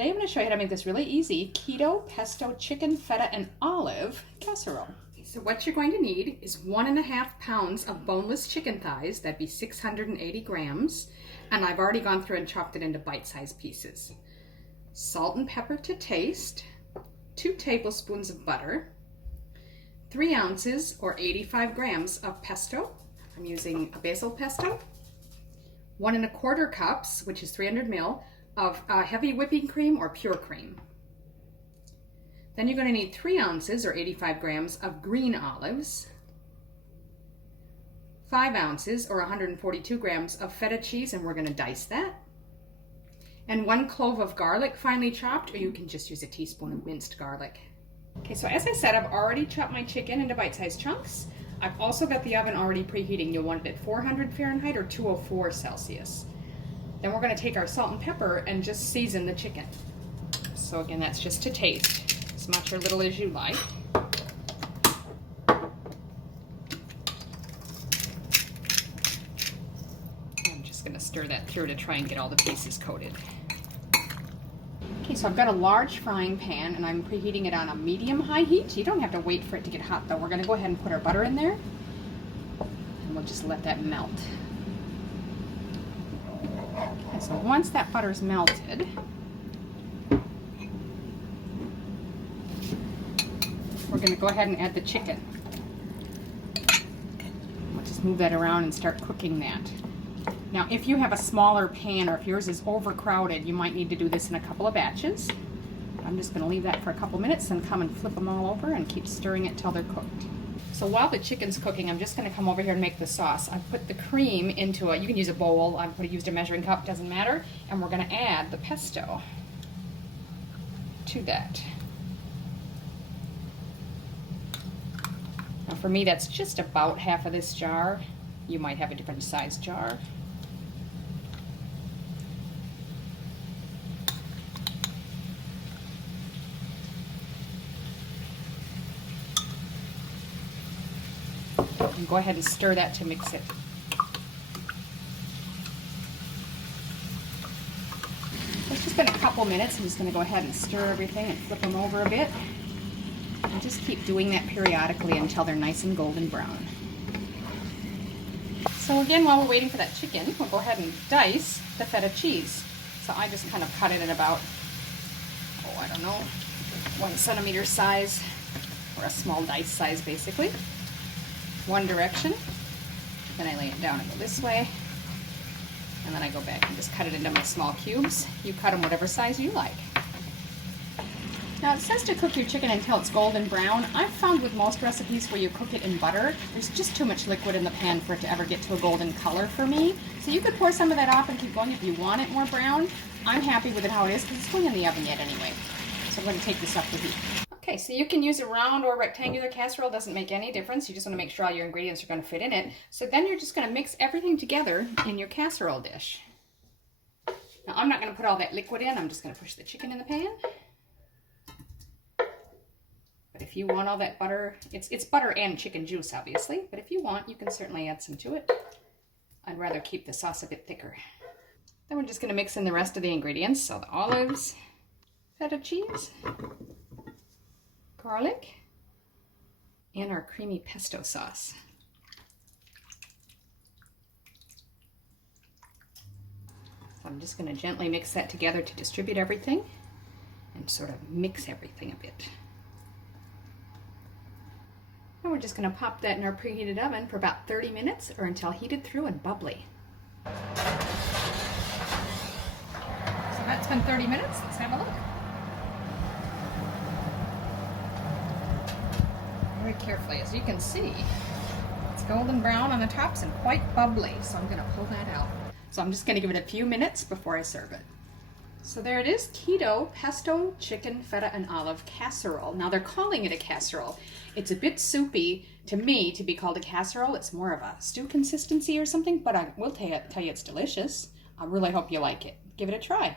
Today I'm going to show you how to make this really easy keto pesto chicken, feta, and olive casserole. So what you're going to need is 1.5 pounds of boneless chicken thighs. That'd be 680 grams. And I've already gone through and chopped it into bite-sized pieces. Salt and pepper to taste, 2 tablespoons of butter, 3 ounces or 85 grams of pesto. I'm using a basil pesto. 1 1/4 cups, which is 300 ml, of heavy whipping cream or pure cream. Then you're going to need 3 ounces or 85 grams of green olives, 5 ounces or 142 grams of feta cheese, and we're going to dice that, and 1 clove of garlic finely chopped, or you can just use a teaspoon of minced garlic. Okay, so as I said, I've already chopped my chicken into bite-sized chunks. I've also got the oven already preheating. You'll want it at 400 Fahrenheit or 204 Celsius. Then we're going to take our salt and pepper and just season the chicken. So again, that's just to taste, as much or little as you like. I'm just going to stir that through to try and get all the pieces coated. Okay, so I've got a large frying pan and I'm preheating it on a medium-high heat. You don't have to wait for it to get hot though. We're going to go ahead and put our butter in there and we'll just let that melt. Okay, so once that butter's melted, we're going to go ahead and add the chicken. We'll just move that around and start cooking that. Now, if you have a smaller pan or if yours is overcrowded, you might need to do this in a couple of batches. I'm just going to leave that for a couple minutes and come and flip them all over and keep stirring it till they're cooked. So while the chicken's cooking, I'm just going to come over here and make the sauce. I've put the cream into you can use a bowl, I've used a measuring cup, doesn't matter. And we're going to add the pesto to that. Now for me, that's just about half of this jar. You might have a different size jar. And go ahead and stir that to mix it. It's just been a couple minutes. I'm just going to go ahead and stir everything and flip them over a bit. And just keep doing that periodically until they're nice and golden brown. So again, while we're waiting for that chicken, we'll go ahead and dice the feta cheese. So I just kind of cut it in about, I don't know, 1 centimeter size, or a small dice size basically. One direction, then I lay it down and go this way, and then I go back and just cut it into my small cubes. You cut them whatever size you like. Now it says to cook your chicken until it's golden brown. I've found with most recipes where you cook it in butter, there's just too much liquid in the pan for it to ever get to a golden color for me. So you could pour some of that off and keep going if you want it more brown. I'm happy with it how it is because it's going in the oven yet anyway. So I'm going to take this up to heat. Okay, so you can use a round or rectangular casserole, doesn't make any difference. You just want to make sure all your ingredients are going to fit in it. So then you're just going to mix everything together in your casserole dish. Now I'm not going to put all that liquid in, I'm just going to push the chicken in the pan. But if you want all that butter, it's butter and chicken juice obviously, but if you want, you can certainly add some to it. I'd rather keep the sauce a bit thicker. Then we're just going to mix in the rest of the ingredients, so the olives, feta cheese, garlic, and our creamy pesto sauce. So I'm just going to gently mix that together to distribute everything and sort of mix everything a bit. And we're just going to pop that in our preheated oven for about 30 minutes or until heated through and bubbly. So that's been 30 minutes. Let's have a look. Very carefully, as you can see, it's golden brown on the tops and quite bubbly, so I'm going to pull that out. So I'm just going to give it a few minutes before I serve it. So there it is, keto pesto chicken, feta, and olive casserole. Now they're calling it a casserole. It's a bit soupy to me to be called a casserole. It's more of a stew consistency or something, but I will tell you it's delicious. I really hope you like it. Give it a try.